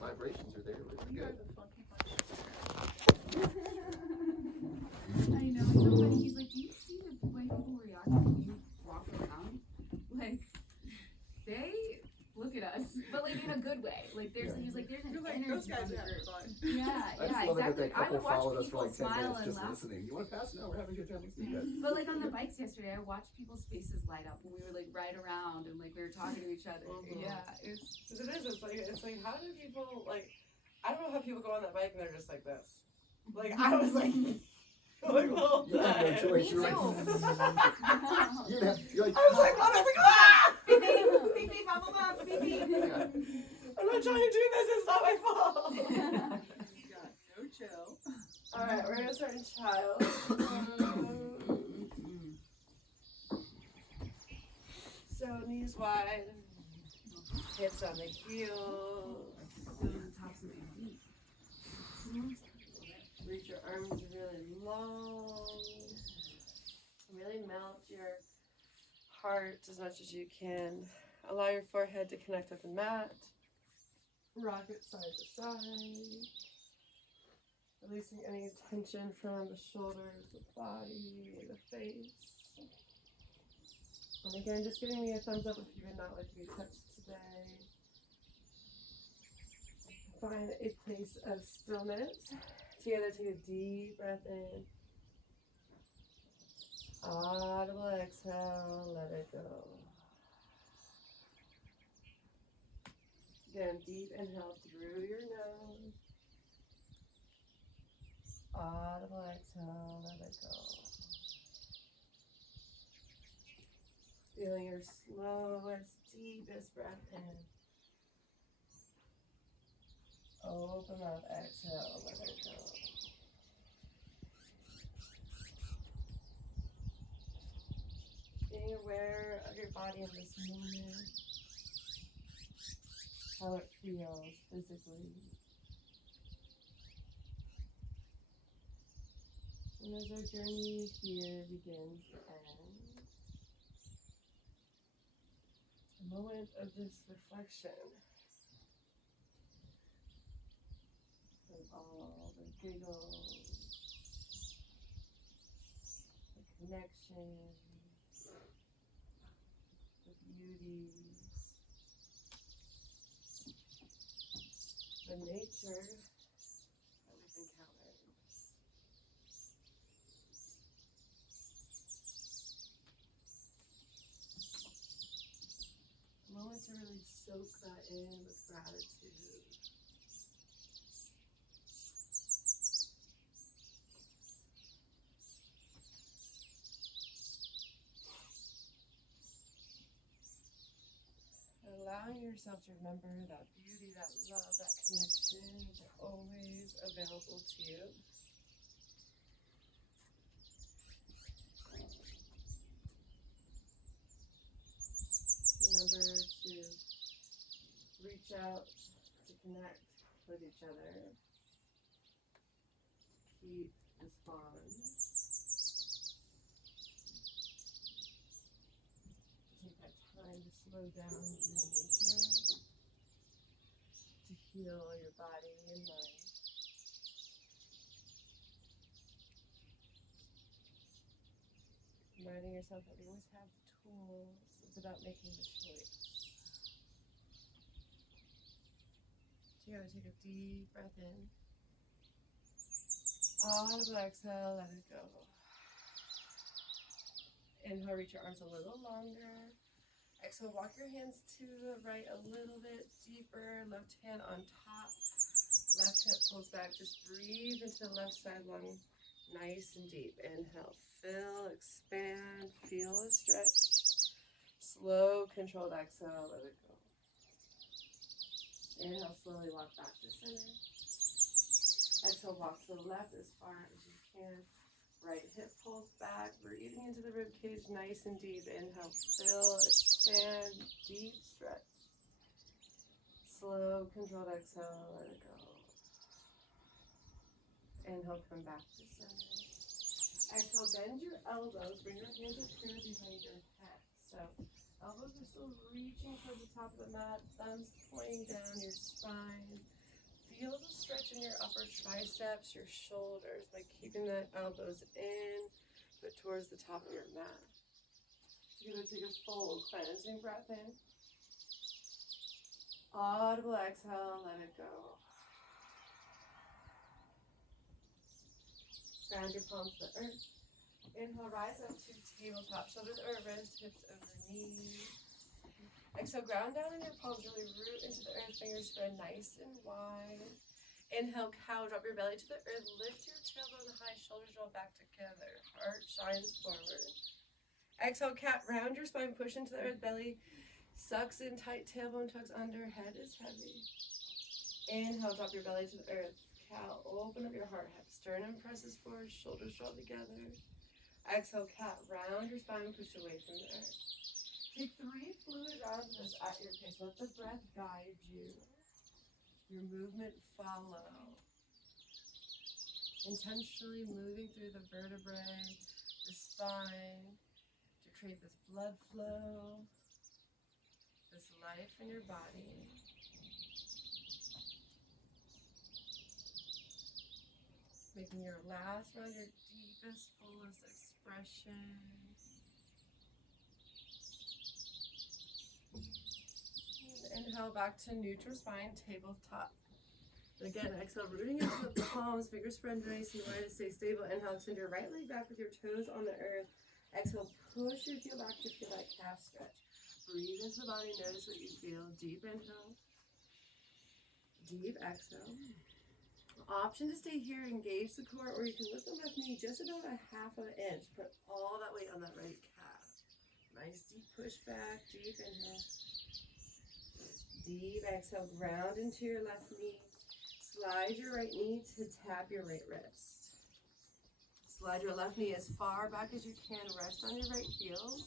vibrations are there. Really You are good. the funky bunch. I know, it's so funny. He's like, do you see the way people react when you walk around? Like, they look at us, but like in a good way. Like there's, he's like, there's an You're like, energy those guys on the are having group. fun. Yeah, I just yeah, love it that exactly. that I couple would watch followed us for people like 10 smile minutes and just laugh. listening. You want to pass? No, we're having a good time listening to that. But like on the bikes yesterday, I watched people's faces light up when we were like right around and like we were talking to each other. Yeah, it's Because it's like, how do people, like, I don't know how people go on that bike and they're just like this. Like, I was like, like, well You had no done. choice. You're like, you're like, I was like, what? I was like, ah! beep beep beep, I'm alive, beep beep. I'm not trying to do this. It's not my fault. You got no chill. All right, we're gonna start in child. So knees wide, hips on the heels. So the tops of my feet. Reach your arms really long. Really melt your heart as much as you can. Allow your forehead to connect with the mat. Rock it side to side. Releasing any tension from the shoulders, the body, the face. And again, just giving me a thumbs up if you would not like to be touched today. Find a place of stillness. Together, take a deep breath in. Audible exhale, let it go. Again, deep inhale through your nose. Audible exhale, let it go. Feeling your slowest, deepest breath in. Open up, exhale, let it go. Being aware of your body in this moment, how it feels physically. And as our journey here begins to end, a moment of just reflection of all the giggles, the connection, the beauty, the nature that we've encountered. A moment to really soak that in with gratitude. Allowing yourself to remember that beauty, that love, that connection is always available to you. Remember to reach out, to connect with each other, keep this bond. Take that time to slow down in nature, to heal your body and mind. Reminding yourself that we always have the tools. It's about making the choice. Together, take a deep breath in. Audible exhale, let it go. Inhale, reach your arms a little longer. Exhale, walk your hands to the right a little bit deeper. Left hand on top. Left hip pulls back. Just breathe into the left side lung nice and deep. Inhale, fill, expand, feel a stretch. Slow, controlled exhale, let it go. Inhale, slowly walk back to center. Exhale, walk to the left as far as you can. Right hip pulls back, breathing into the rib cage nice and deep. Inhale, fill, expand, deep stretch. Slow, controlled exhale, let it go. Inhale, come back to center. Exhale, bend your elbows, bring your hands up here behind your head. So Elbows are still reaching towards the top of the mat, thumbs pointing down your spine. Feel the stretch in your upper triceps, your shoulders by keeping the elbows in, but towards the top of your mat. You're going to take a full cleansing breath in. Audible exhale, let it go. Ground your palms to the earth. Inhale, rise up to tabletop, shoulders over wrists, hips over knees. Exhale, ground down in your palms, really root into the earth, fingers spread nice and wide. Inhale, cow, drop your belly to the earth, lift your tailbone high, shoulders roll back together, heart shines forward. Exhale, cat, round your spine, push into the earth, belly sucks in tight, tailbone tucks under, head is heavy. Inhale, drop your belly to the earth, cow, open up your heart, sternum presses forward, shoulders draw together. Exhale, cat, round your spine, push away from the earth. Take 3 fluid rounds at your pace. Let the breath guide you. Your movement follow. Intentionally moving through the vertebrae, the spine, to create this blood flow, this life in your body. Making your last round your deepest, fullest expression. Inhale back to neutral spine, tabletop. Again, exhale, rooting into the palms, fingers spread nice and wide to stay stable. Inhale, extend your right leg back with your toes on the earth. Exhale, push your heel back to feel that calf stretch. Breathe into the body, notice what you feel. Deep inhale, deep exhale. Option to stay here, engage the core, or you can lift the left knee just about a half an inch. Put all that weight on that right calf. Nice deep push back, deep inhale. Deep exhale, ground into your left knee. Slide your right knee to tap your right wrist. Slide your left knee as far back as you can. Rest on your right heel.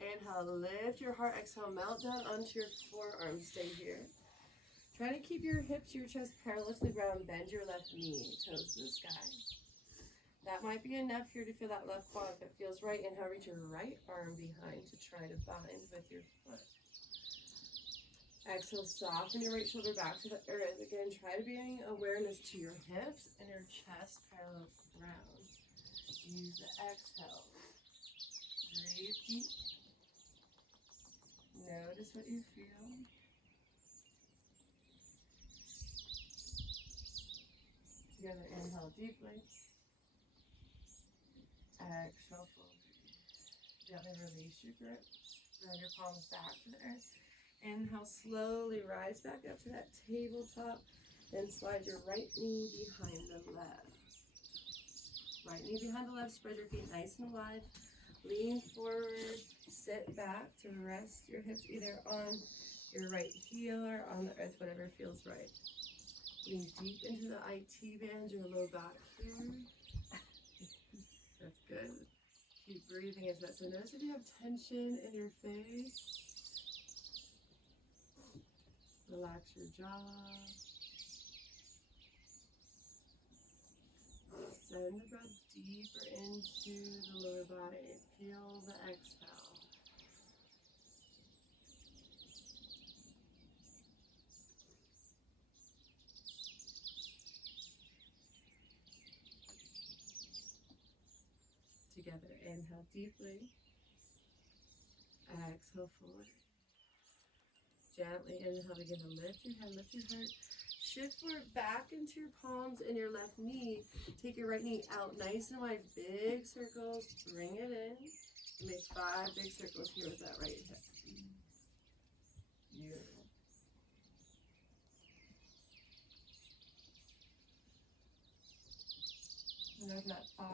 Inhale, lift your heart. Exhale, melt down onto your forearms. Stay here. Try to keep your hips, your chest parallel to the ground. Bend your left knee, toes to the sky. That might be enough here to feel that left quad. If it feels right, inhale, reach your right arm behind to try to bind with your foot. Exhale, soften your right shoulder back to the earth. Again, try to bring awareness to your hips and your chest parallel to the ground. Use the exhale. Breathe deep. Notice what you feel. Together, inhale deeply. Exhale fully. Gently release your grip. Round your palms back to the earth. Inhale, slowly rise back up to that tabletop. Then slide your right knee behind the left. Right knee behind the left. Spread your feet nice and wide. Lean forward. Sit back to rest your hips either on your right heel or on the earth, whatever feels right. Lean deep into the IT band, your low back here. That's good. Keep breathing into that. So notice if you have tension in your face. Relax your jaw. Send the breath deeper into the lower body. Feel the exhale. Together, inhale deeply. Exhale fully. Gently inhale, begin to lift your head, lift your heart. Shift forward back into your palms and your left knee. Take your right knee out nice and wide. Big circles. Bring it in. And make 5 big circles here with that right hip. Beautiful. And after that 5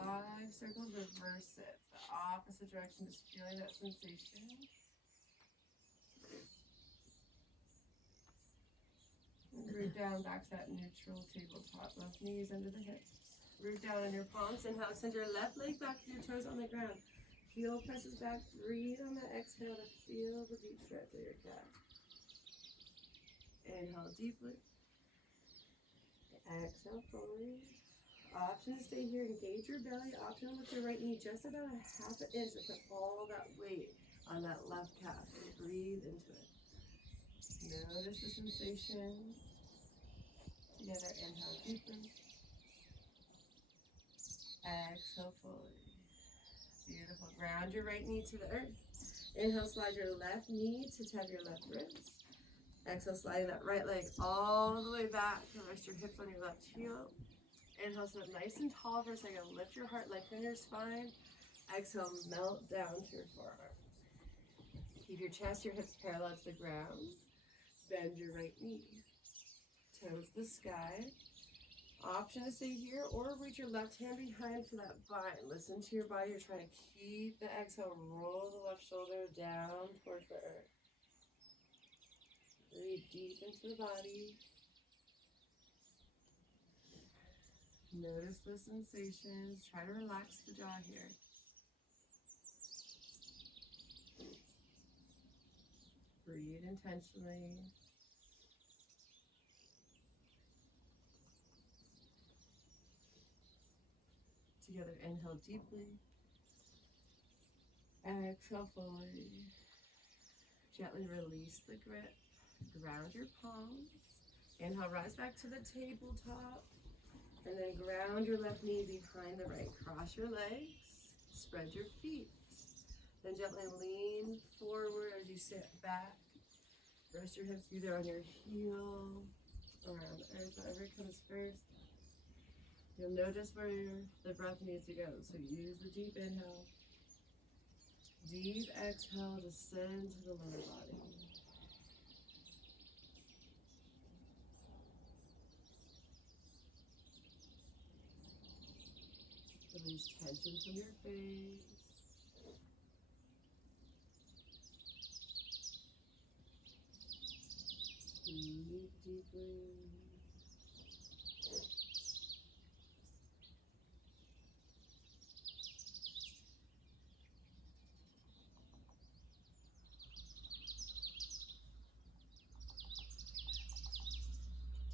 circles, reverse it. The opposite direction, just feeling that sensation. Root down back to that neutral tabletop. Left knees under the hips. Root down on your palms. Inhale, extend your left leg back to your toes on the ground. Heel presses back. Breathe on the exhale to feel the deep stretch of your calf. Inhale deeply. Exhale fully. Option to stay here. Engage your belly. Option to lift your right knee just about a half an inch and put all that weight on that left calf. Breathe into it. Notice the sensation. Together, inhale deeply. Exhale fully. Beautiful. Ground your right knee to the earth. Inhale, slide your left knee to tap your left wrist. Exhale, sliding that right leg all the way back. Rest your hips on your left heel. Inhale, sit up nice and tall for a second. Lift your heart, lengthen your spine. Exhale, melt down to your forearms. Keep your chest, your hips parallel to the ground. Bend your right knee. Toes the sky. Option to stay here or reach your left hand behind for that bind. Listen to your body. You're trying to keep the exhale. Roll the left shoulder down towards the earth. Breathe deep into the body. Notice the sensations. Try to relax the jaw here. Breathe intentionally. Together, inhale deeply. Exhale fully. Gently release the grip. Ground your palms. Inhale, rise back to the tabletop. And then ground your left knee behind the right. Cross your legs. Spread your feet. Then gently lean forward as you sit back. Rest your hips either on your heel or on the earth, whatever comes first. You'll notice where the breath needs to go. So use the deep inhale. Deep exhale, descend to the lower body. Release tension from your face. Breathe deeply.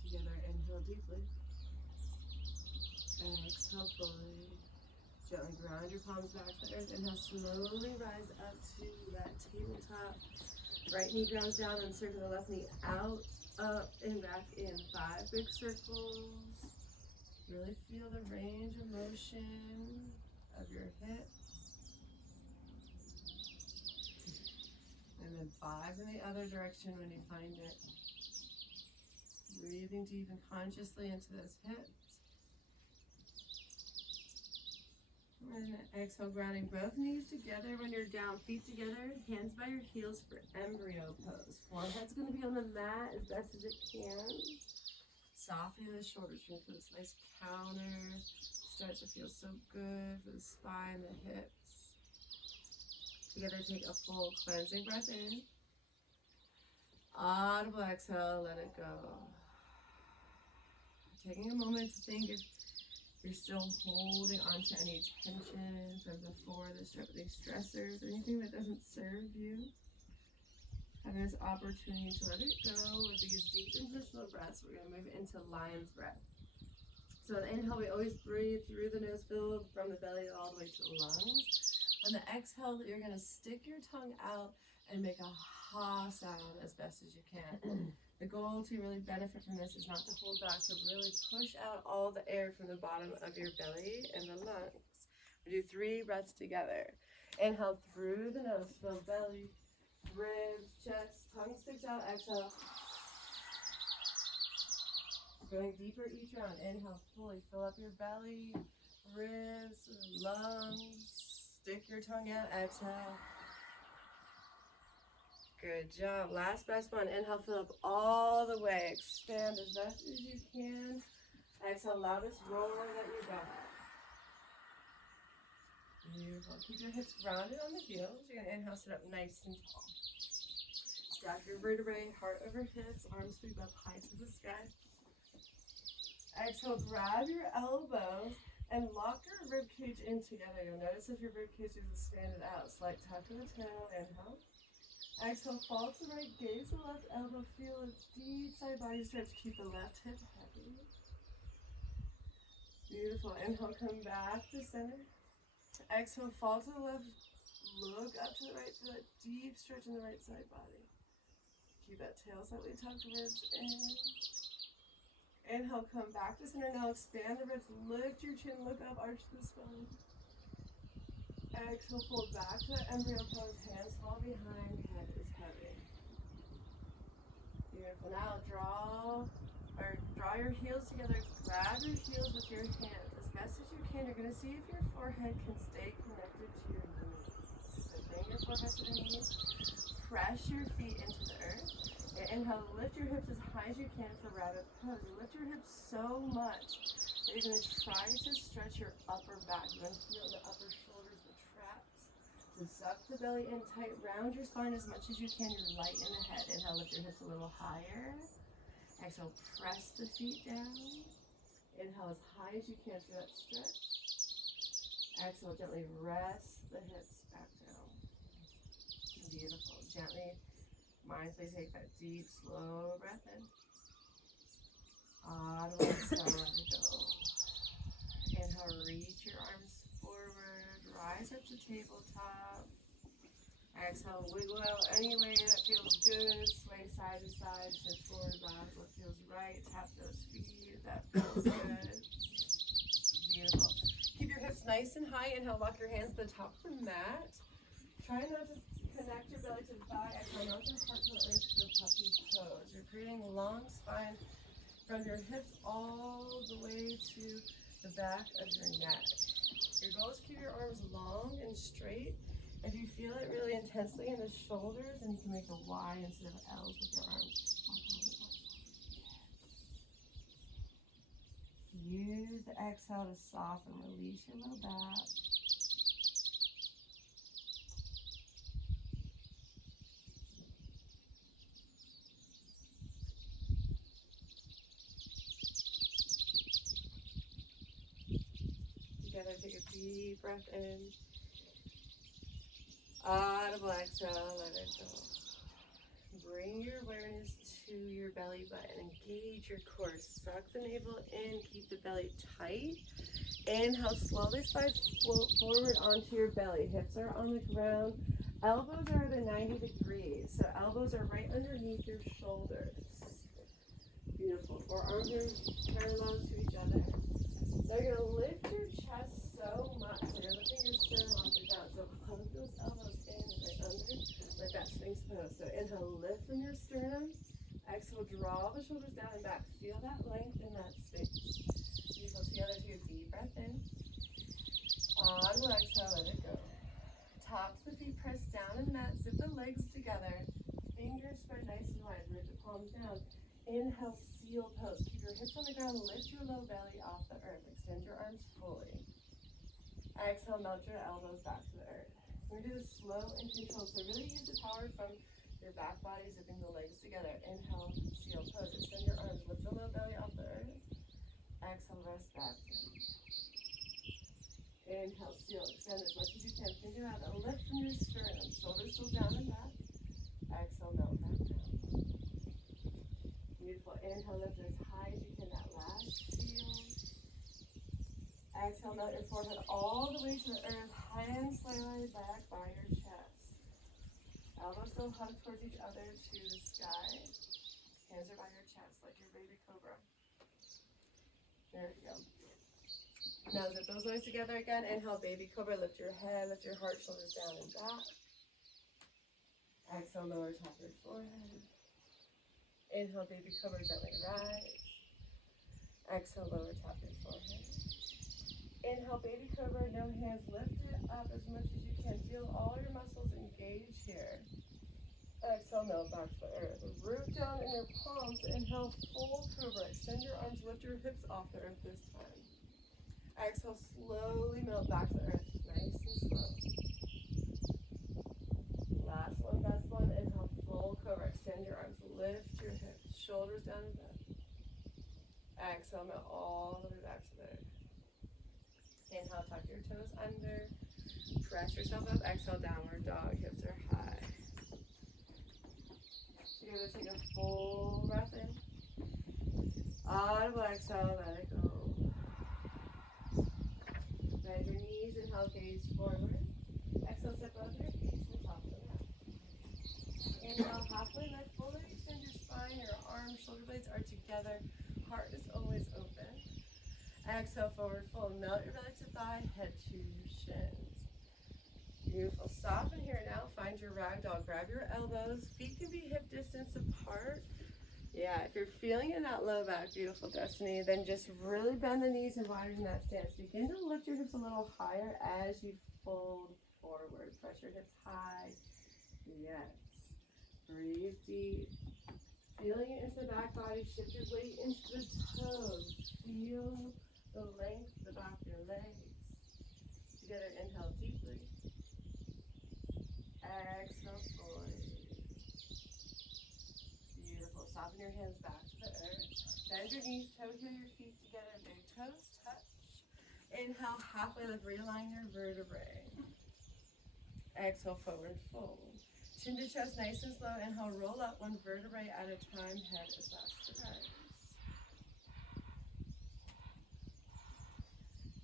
Together, inhale deeply. Exhale fully. Gently ground your palms back to the earth. Inhale, slowly rise up to that tabletop. Right knee grounds down and circle the left knee out, up, and back in 5 big circles. Really feel the range of motion of your hip. And then 5 in the other direction when you find it. Breathing deep and consciously into those hips. And exhale, grounding both knees together when you're down, feet together, hands by your heels for embryo pose. Forehead's going to be on the mat as best as it can. Softening the shoulders, for this nice counter stretch that feels so good for the spine, the hips. Together, take a full cleansing breath in. Audible exhale, let it go. Taking a moment to think if you're still holding on to any tension from before the stressors, anything that doesn't serve you. Having this opportunity to let it go with these deep intentional breaths. We're going to move into lion's breath. So on the inhale, we always breathe through the nose filled from the belly all the way to the lungs. On the exhale, you're going to stick your tongue out and make a ha sound as best as you can. The goal to really benefit from this is not to hold back, to really push out all the air from the bottom of your belly and the lungs. We do 3 breaths together. Inhale through the nose, fill belly, ribs, chest, tongue sticks out, exhale. Going deeper each round. Inhale fully, fill up your belly, ribs, lungs, stick your tongue out, exhale. Good job. Last best one. Inhale, fill up all the way. Expand as best as you can. Exhale, loudest roar that you got. Beautiful. Keep your hips grounded on the heels. You're going to inhale, sit up nice and tall. Stack your vertebrae, heart over hips, arms sweep up high to the sky. Exhale, grab your elbows and lock your rib cage in together. You'll notice if your rib cage is expanded out. Slight tuck in the tail. Inhale. Exhale, fall to right, gaze the left elbow, feel a deep side body stretch, keep the left hip heavy. Beautiful, inhale, come back to center. Exhale, fall to the left, look up to the right, feel that deep stretch in the right side body. Keep that tail slightly tucked, ribs in. Inhale, come back to center. Now expand the ribs, lift your chin, look up, arch the spine. Exhale, fold back to that embryo pose, hands fall behind, head is heavy. Beautiful. Now draw your heels together, grab your heels with your hands. As best as you can, you're going to see if your forehead can stay connected to your knees. So bring your forehead to the knees, press your feet into the earth. Inhale, lift your hips as high as you can for rabbit pose. You lift your hips so much that you're going to try to stretch your upper back. You're going to feel the upper shoulders, the traps. So suck the belly in tight, round your spine as much as you can. You're light in the head. Inhale, lift your hips a little higher. Exhale, press the feet down. Inhale as high as you can for that stretch. Exhale, gently rest the hips back down. Beautiful. Gently, mindfully take that deep, slow breath in. Audible exhale, let it go. Inhale, reach your arms forward, rise up to tabletop. Exhale, wiggle out any way that feels good, sway side to side, shift forward, back, what feels right, tap those feet, that feels good. Beautiful. Keep your hips nice and high. Inhale, lock your hands to the top of the mat. Try not to connect your belly to the thigh. Exhale, melt your heart to the earth for puppy pose. You're creating a long spine from your hips all the way to the back of your neck. Your goal is to keep your arms long and straight. If you feel it really intensely in the shoulders, then you can make a Y instead of L's with your arms. Use the exhale to soften, release your low back. Together, take a deep breath in. Audible exhale, let it go. Bring your awareness to your belly button. Engage your core. Suck the navel in. Keep the belly tight. Inhale, slowly slide forward onto your belly. Hips are on the ground. Elbows are at 90 degrees. So elbows are right underneath your shoulders. Beautiful. Forearms are parallel to each other. Now you're going to lift your chest so much that you're lifting your sternum off the ground. So hug those elbows in and right under, like that Sphinx pose. So inhale, lift from your sternum. Exhale, draw the shoulders down and back. Feel that length in that Sphinx. Beautiful. Together, take a deep breath in. Audible exhale, let it go. Tops the feet press down in the mat. Zip the legs together. Fingers spread nice and wide. Root the palms down. Inhale, seal pose. Keep your hips on the ground. Lift your low belly off the earth. Extend your arms fully. Exhale, melt your elbows back to the earth. We're going to do this slow and controlled. So really use the power from your back body, zipping the legs together. Inhale, seal pose. Extend your arms. Lift the low belly off the earth. Exhale, rest back down. Inhale, seal. Extend as much as you can. Think about a lift from your sternum. Shoulders still down and back. Exhale, melt back down. Beautiful. Inhale, lift as high as you can. That last seal. Exhale, melt your forehead all the way to the earth. Hands slightly back by your chest. Elbows still hug towards each other to the sky. Hands are by your chest like your baby cobra. There we go. Now zip those legs together again. Inhale, baby cobra. Lift your head, lift your heart, shoulders down and back. Exhale, lower top your forehead. Inhale, baby cobra, gently rise. Exhale, lower top your forehead. Inhale, baby cobra, no hands, lift it up as much as you can. Feel all your muscles engage here. Exhale, melt back to the earth. Root down in your palms. Inhale, full cobra. Extend your arms, lift your hips off the earth this time. Exhale, slowly melt back to the earth. Nice and slow. Last one, best one. Inhale, full cobra. Extend your arms, lift your hips, shoulders down and back. Exhale, melt all the way back to the earth. Inhale, tuck your toes under. Press yourself up. Exhale, downward dog. Hips are high. Together, take a full breath in. Audible exhale, let it go. Bend your knees, inhale, gaze forward. Exhale, step both your shoulder blades are together. Heart is always open. Exhale, forward fold. Melt your belly to thigh, head to shins. Beautiful. Soften here now. Find your ragdoll. Grab your elbows. Feet can be hip distance apart. Yeah, if you're feeling in that low back, beautiful Destiny, then just really bend the knees and widen that stance. Begin to lift your hips a little higher as you fold forward. Press your hips high. Yes. Breathe deep. Feeling it into the back body. Shift your weight into the toes. Feel the length of the back of your legs. Together, inhale deeply. Exhale fully. Beautiful. Soften your hands back to the earth. Bend your knees, toe heel your feet together. Big toes touch. Inhale, halfway lift, realign your vertebrae. Exhale, forward fold. Chin to chest, nice and slow. Inhale, roll up one vertebrae at a time. Head is last to rise.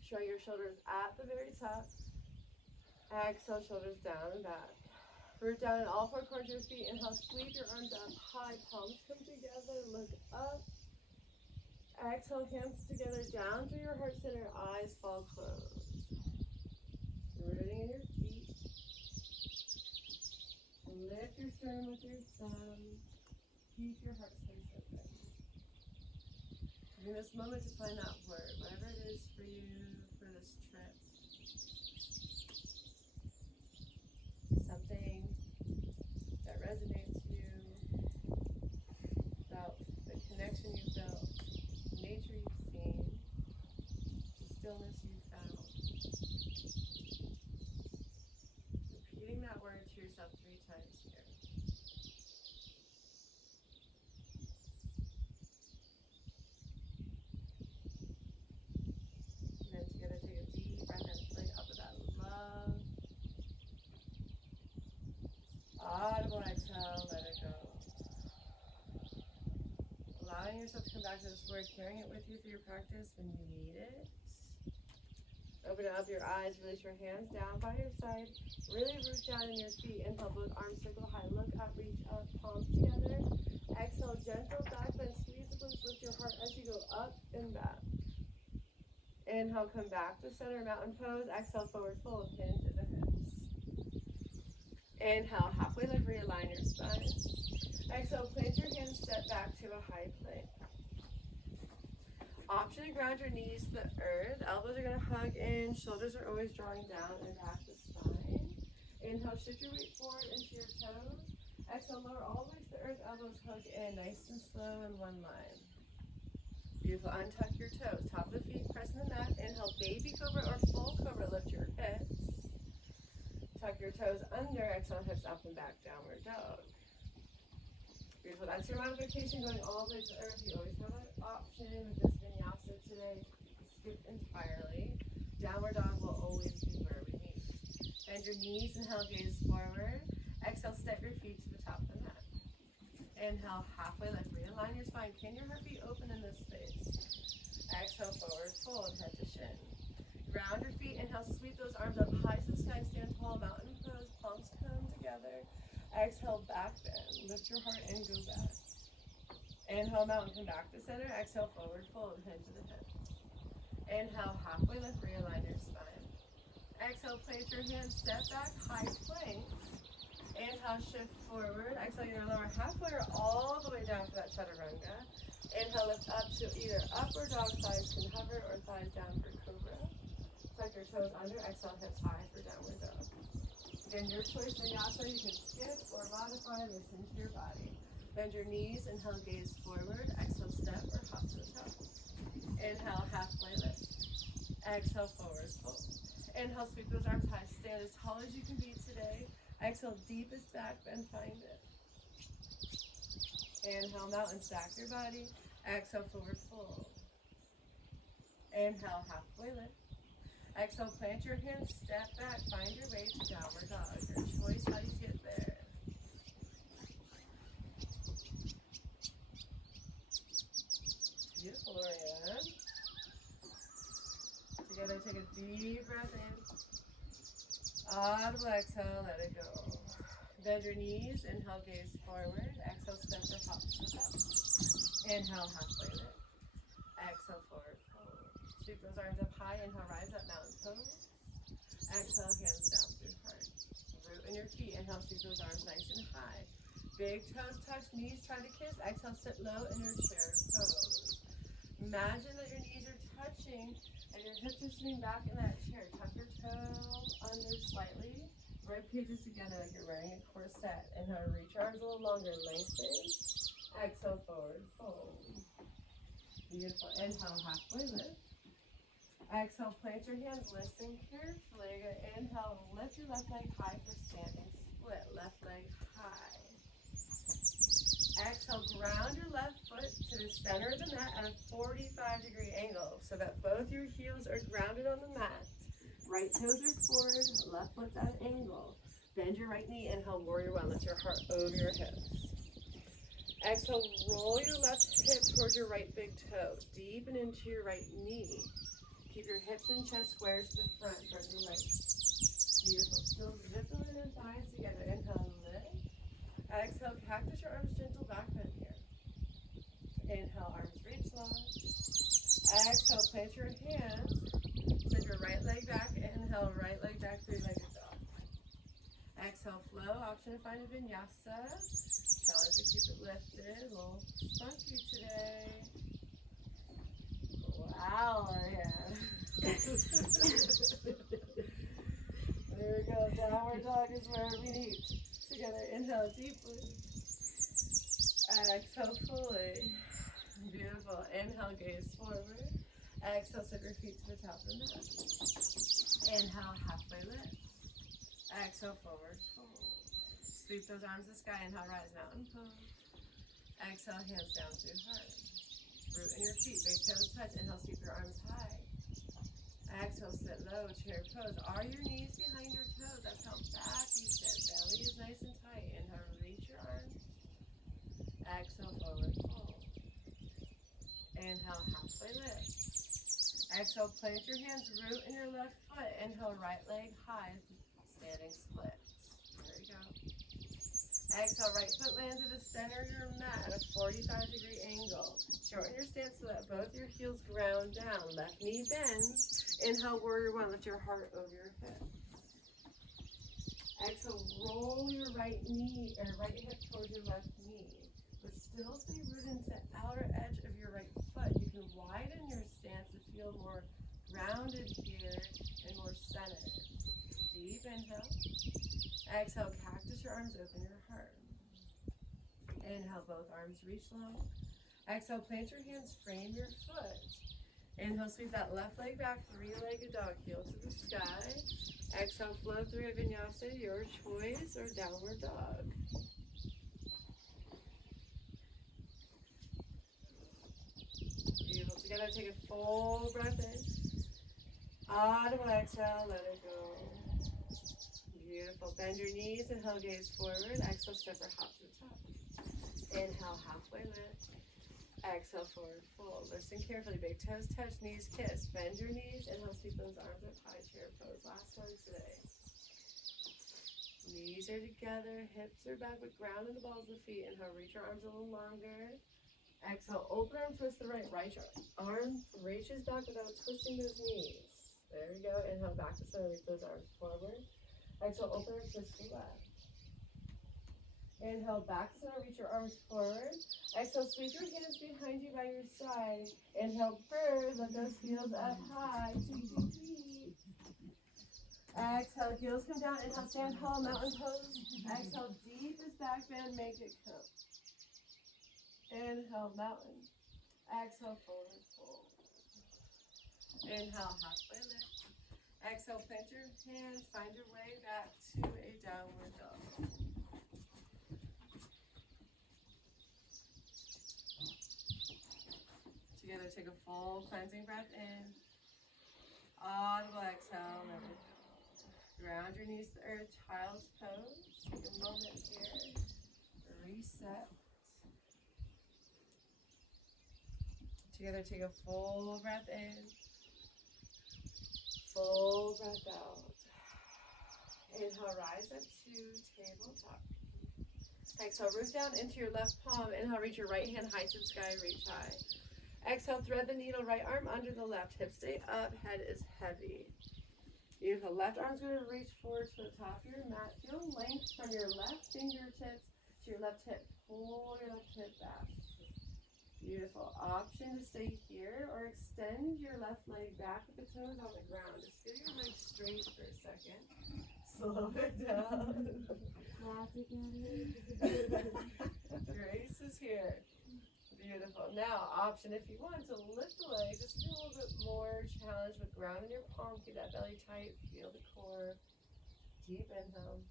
Show your shoulders at the very top. Exhale, shoulders down and back. Root down in all four corners of your feet. Inhale, sweep your arms up high. Palms come together. Look up. Exhale, hands together down through your heart center. Eyes fall closed. Rooting in your feet. Lift your sternum with your thumb. Keep your heart space open. Taking this moment to find that word, whatever it is for you for this trip. Something that resonates with you about the connection you've built, nature you've seen, the stillness you've found. Repeating that word to yourself 3 times here. And then together take a deep breath in, filling up with that love. Audible exhale, let it go. Allowing yourself to come back to this word, carrying it with you through your practice when you need it. Open up your eyes, release your hands down by your side. Really root down in your feet. Inhale, both arms circle high. Look up, reach up, palms together. Exhale, gentle back bend, squeeze the glutes, lift your heart as you go up and back. Inhale, come back to center, mountain pose. Exhale, forward fold, hinge at the hips. Inhale, halfway lift, realign your spine. Exhale, plant your hands, step back to a high plank. Option to ground your knees to the earth. Elbows are going to hug in. Shoulders are always drawing down and back the spine. Inhale, shift your weight forward into your toes. Exhale, lower all the way to the earth. Elbows hug in, nice and slow in one line. Beautiful. Untuck your toes. Top of the feet, press in the mat. Inhale, baby cobra or full cobra. Lift your hips. Tuck your toes under. Exhale, hips up and back. Downward dog. Beautiful. That's your modification going all the way to the earth. You always have an option with this vinyasa today. Skip entirely. Downward dog will always be where we meet. Bend your knees. Inhale, gaze forward. Exhale, step your feet to the top of the mat. Inhale, halfway lift. Realign your spine. Can your heart be open in this space? Exhale, forward fold, head to shin. Ground your feet. Inhale, sweep those arms up high to the sky. Stand tall, mountain pose. Palms come together. Exhale, back bend. Lift your heart and go back. Inhale, mountain, come back to center. Exhale, forward fold, hinge to the hips. Inhale, halfway lift, realign your spine. Exhale, plant your hands, step back, high plank. Inhale, shift forward. Exhale, either lower halfway or all the way down for that chaturanga. Inhale, lift up to either upward dog, thighs can hover, or thighs down for cobra. Tuck your toes under. Exhale, hips high for downward dog. Again, your choice vinyasa, you can skip or modify, listen to your body. Bend your knees, inhale, gaze forward. Exhale, step or hop to the top. Inhale, halfway lift. Exhale, forward fold. Inhale, sweep those arms high. Stand as tall as you can be today. Exhale, deepest back bend, find it. Inhale, mountain, stack your body. Exhale, forward fold. Inhale, halfway lift. Exhale, plant your hands, step back, find your way to downward dog. Your choice how you get there. Beautiful, Lorianne. Together, take a deep breath in. Audible exhale, let it go. Bend your knees, inhale, gaze forward. Exhale, step or hop to the top. Inhale, halfway lift. Exhale, forward fold. Sweep those arms up high. Inhale, rise up, mountain pose. Exhale, hands down through heart. Root in your feet. Inhale, sweep those arms nice and high. Big toes touch, knees try to kiss. Exhale, sit low in your chair pose. Imagine that your knees are touching and your hips are sitting back in that chair. Tuck your toe under slightly. Rib cages together like you're wearing a corset. Inhale, reach your arms a little longer, lengthen. Exhale, forward fold. Beautiful. Inhale, halfway lift. Exhale, plant your hands, listen carefully. Inhale, lift your left leg high for standing split. Left leg high. Exhale, ground your left foot to the center of the mat at a 45-degree angle so that both your heels are grounded on the mat. Right toes are forward, left foot's at an angle. Bend your right knee, inhale, warrior one. Lift your heart over your hips. Exhale, roll your left hip towards your right big toe. Deepen into your right knee. Keep your hips and chest square to the front, towards the right. Beautiful. Still zip the leg and thighs together. Inhale, lift. Exhale, cactus your arms, gentle back bend here. Inhale, arms reach long. Exhale, plant your hands. Send your right leg back. Inhale, right leg back, three-legged dog. Exhale, flow. Option to find a vinyasa. Challenge to keep it lifted. A little spunky today. Wow, yeah. There we go. Downward dog is where we need. Together, inhale deeply. Exhale fully. Beautiful. Inhale, gaze forward. Exhale, step your feet to the top of the mat. Inhale, halfway lift. Exhale, forward fold. Sweep those arms to the sky. Inhale, rise, mountain pose. Exhale, hands down through heart. Root in your feet, big toes touch. Inhale, sweep your arms high. Exhale, sit low, chair pose. Are your knees behind your toes? That's how back you sit. Belly is nice and tight. Inhale, reach your arms. Exhale, forward fold. Inhale, halfway lift. Exhale, plant your hands, root in your left foot. Inhale, right leg high, standing splits. There we go. Exhale, right foot lands at the center of your mat at a 45-degree angle. Shorten your stance so that both your heels ground down. Left knee bends. Inhale, warrior one. Lift your heart over your hip. Exhale, roll your right knee or right hip towards your left knee. But still stay rooted into the outer edge of your right foot. You can widen your stance to feel more grounded here and more centered. Deep inhale. Exhale, cactus your arms, open your heart. Inhale, both arms reach long. Exhale, plant your hands, frame your foot. Inhale, sweep that left leg back, three-legged dog, heel to the sky. Exhale, flow through a vinyasa, your choice, or downward dog. Beautiful. Together, take a full breath in. Audible exhale, let it go. Beautiful. Bend your knees, inhale, gaze forward. Exhale, step or hop to the top. Inhale, halfway lift. Exhale, forward fold. Listen carefully. Big toes touch, knees kiss. Bend your knees. Inhale, sweep those arms up high, chair pose. Last one today. Knees are together, hips are back, but ground in the balls of the feet. Inhale, reach your arms a little longer. Exhale, open arm, twist the right. Right arm reaches back without twisting those knees. There we go. Inhale, back to center. Reach those arms forward. Exhale, open arm, twist the left. Inhale, back to center, reach your arms forward. Exhale, sweep your hands behind you by your side. Inhale, bird, lift those heels up high. Tweet, tweet, tweet. Exhale, heels come down. Inhale, stand tall, mountain pose. Exhale, deepest back bend, make it come. Inhale, mountain. Exhale, forward fold. Inhale, halfway lift. Exhale, plant your hands, find your way back to a downward dog. Together, take a full cleansing breath in. Audible exhale, let it go. Ground your knees to the earth, child's pose. Take a moment here. Reset. Together, take a full breath in. Full breath out. Inhale, rise up to tabletop. Exhale, root down into your left palm. Inhale, reach your right hand high to the sky, reach high. Exhale, thread the needle, right arm under the left. Hips stay up, head is heavy. Beautiful. Left arm's going to reach forward to the top of your mat. Feel length from your left fingertips to your left hip. Pull your left hip back. Beautiful. Option to stay here or extend your left leg back with the toes on the ground. Just feel your leg straight for a second. Slow it down. Grace is here. Beautiful. Now, option if you want to lift the leg, just feel a little bit more challenge with ground in your palm. Keep that belly tight. Feel the core. Deep inhale.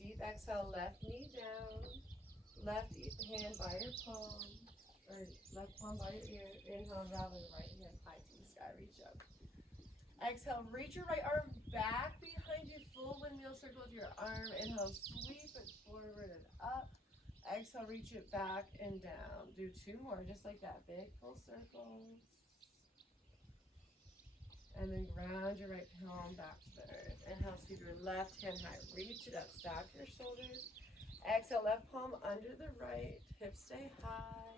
Deep exhale. Left knee down. Left hand by your palm. Or left palm by your ear. Inhale, unravel your right hand high to the sky. Reach up. Exhale, reach your right arm back behind you. Full windmill circle with your arm. Inhale, sweep it forward and up. Exhale, reach it back and down. Do 2 more, just like that. Big full circles. And then ground your right palm back to the earth. Inhale, sweep your left hand high. Reach it up. Stack your shoulders. Exhale, left palm under the right. Hips stay high.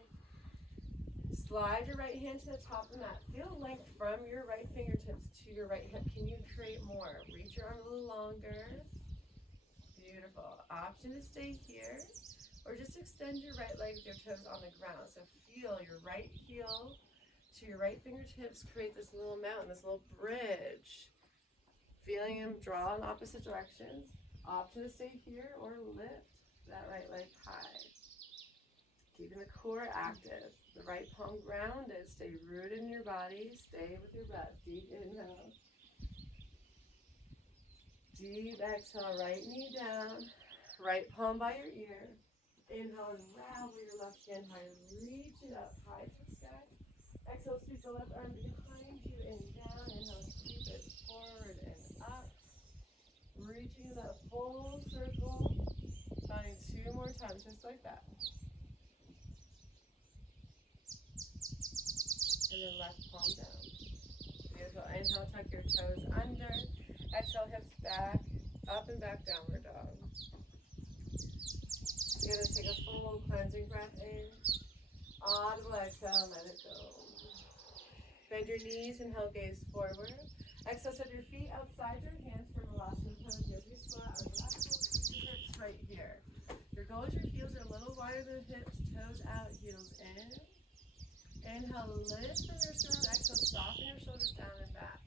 Slide your right hand to the top of the mat. Feel length from your right fingertips to your right hip. Can you create more? Reach your arm a little longer. Beautiful. Option to stay here. Or just extend your right leg with your toes on the ground. So feel your right heel to your right fingertips. Create this little mountain, this little bridge. Feeling them draw in opposite directions. Option to stay here or lift that right leg high. Keeping the core active. The right palm grounded. Stay rooted in your body. Stay with your breath. Deep inhale. Deep exhale. Right knee down. Right palm by your ear. Inhale, unravel your left hand high. Reach it up high to the sky. Exhale, sweep the left arm behind you and down. Inhale, sweep it forward and up. Reaching that full circle. Counting 2 more times, just like that. And then left palm down. Beautiful. Inhale, tuck your toes under. Exhale, hips back, up and back, downward dog. You're going to take a full cleansing breath in. Audible exhale, let it go. Bend your knees, inhale, gaze forward. Exhale, set your feet outside your hands for Malasana pose. Yogi squat, or hips right here. Your goal is your heels are a little wider than hips, toes out, heels in. Inhale, lift from your sternum. Exhale, soften your shoulders down and back.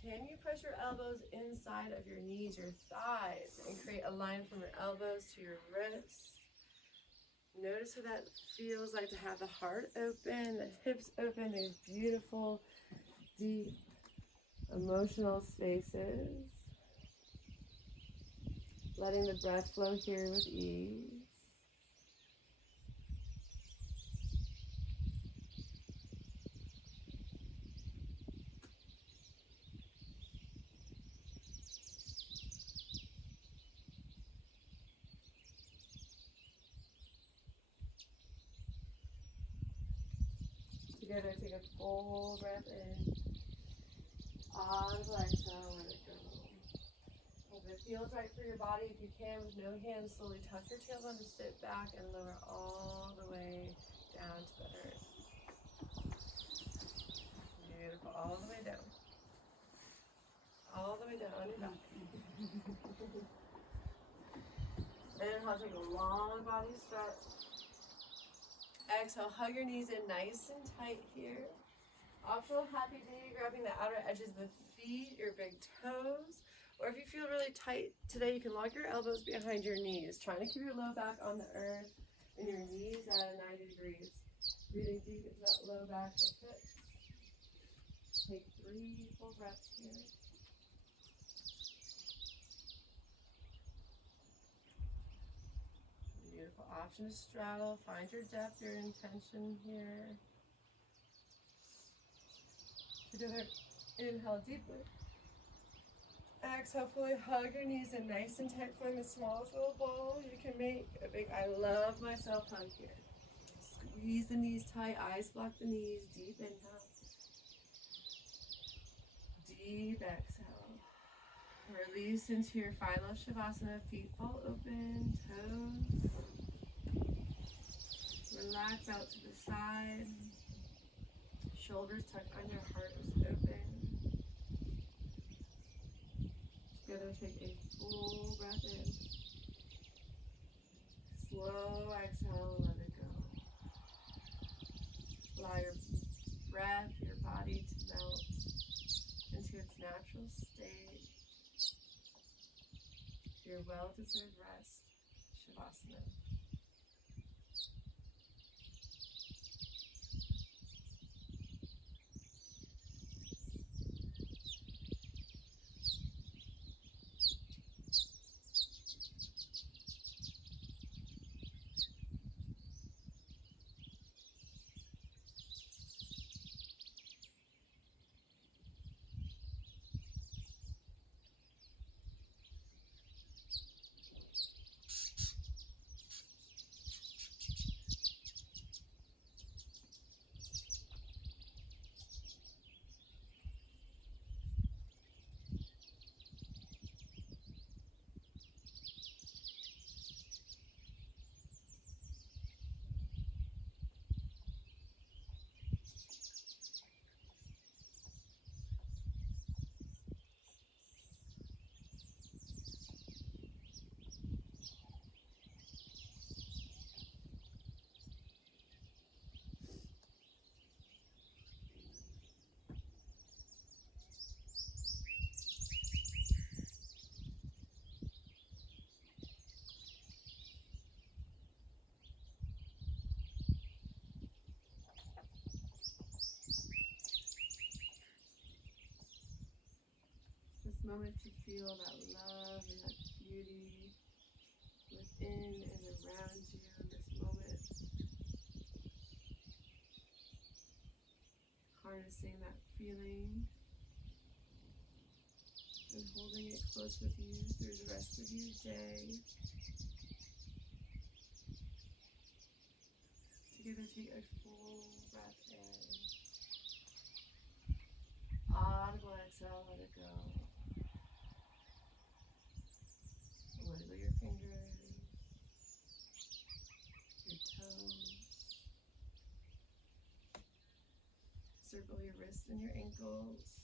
Can you press your elbows inside of your knees, your thighs, and create a line from your elbows to your wrists? Notice what that feels like to have the heart open, the hips open, these beautiful, deep, emotional spaces. Letting the breath flow here with ease. Together, take a full breath in. Audible exhale, let it go. If it feels right for your body, if you can, with no hands, slowly tuck your tailbone to sit back and lower all the way down to the earth. Beautiful, all the way down. All the way down on your back. Inhale, take a long body stretch. Exhale, hug your knees in nice and tight here. Optional happy day, grabbing the outer edges of the feet, your big toes. Or if you feel really tight today, you can lock your elbows behind your knees, trying to keep your low back on the earth and your knees at 90 degrees. Breathing deep into that low back of hips. Take 3 full breaths here. Beautiful. Option to straddle. Find your depth, your intention here. Together, inhale deeply. Exhale, fully hug your knees in nice and tight. Find the smallest little ball you can make. A big I love myself hug here. Squeeze the knees tight. Eyes block the knees. Deep inhale. Deep exhale. Release into your final Shavasana. Feet fall open, toes. Relax out to the side. Shoulders tuck under, heart is open. Together, take a full breath in. Slow exhale, let it go. Allow your breath, your body to melt into its natural state. Your well-deserved rest, Shavasana. This moment to feel that love and that beauty within and around you in this moment. Harnessing that feeling and holding it close with you through the rest of your day. Together, take a full breath in. Audible exhale, let it go. Wiggle your fingers, your toes. Circle your wrists and your ankles.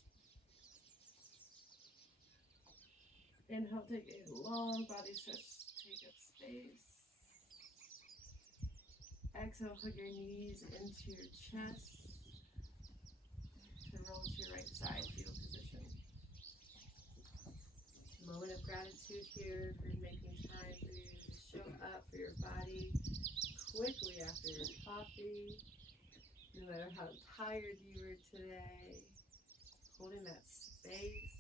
Inhale, take a long body stretch, take up space. Exhale, hug your knees into your chest to roll to your right side, fetal position. Moment of gratitude here for making time for you to show up for your body quickly after your coffee. No matter how tired you were today, holding that space.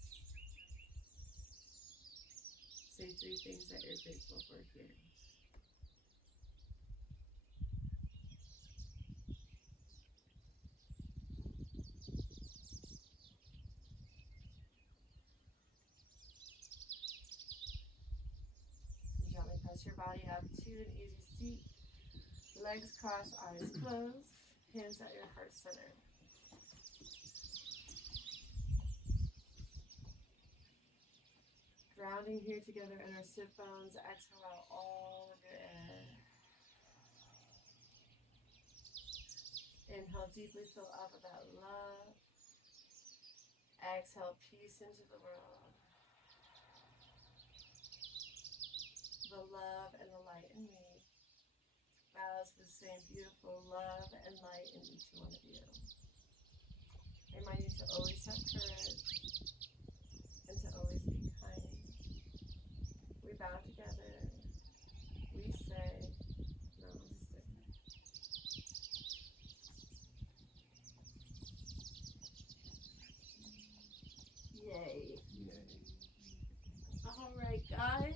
Say 3 things that you're grateful for here. Gently press your body up to an easy seat. Legs crossed, eyes closed. Hands at your heart center. Grounding here together in our sit bones. Exhale out all of your air. Inhale, deeply fill up with that love. Exhale, peace into the world. The love and the light in me bows the same beautiful love and light in each one of you. Remind you to always have courage and to always be kind. We bow together. We say namaste. Yay. All right, guys.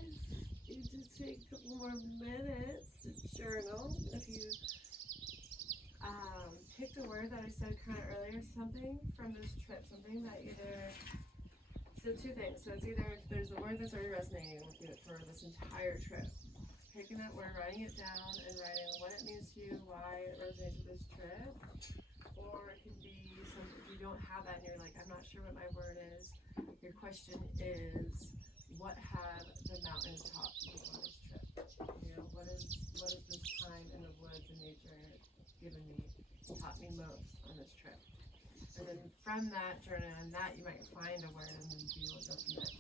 You just take a couple more minutes to journal. If you picked a word that I said kind of earlier, something from this trip, something that either, so 2 things. So it's either if there's a word that's already resonating with you for this entire trip, picking that word, writing it down, and writing what it means to you, why it resonates with this trip. Or it can be something, if you don't have that and you're like, I'm not sure what my word is, Your question is, what have the mountains taught me on this trip? You know, what is this time in the woods and nature given me, taught me most on this trip? And then from that, journey on that, you might find a word and then be able to go from there.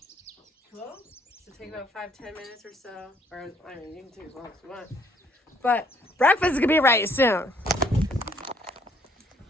Cool? So take about 5-10 minutes or so, or I mean, you can take as long as you want. But breakfast is gonna be right soon.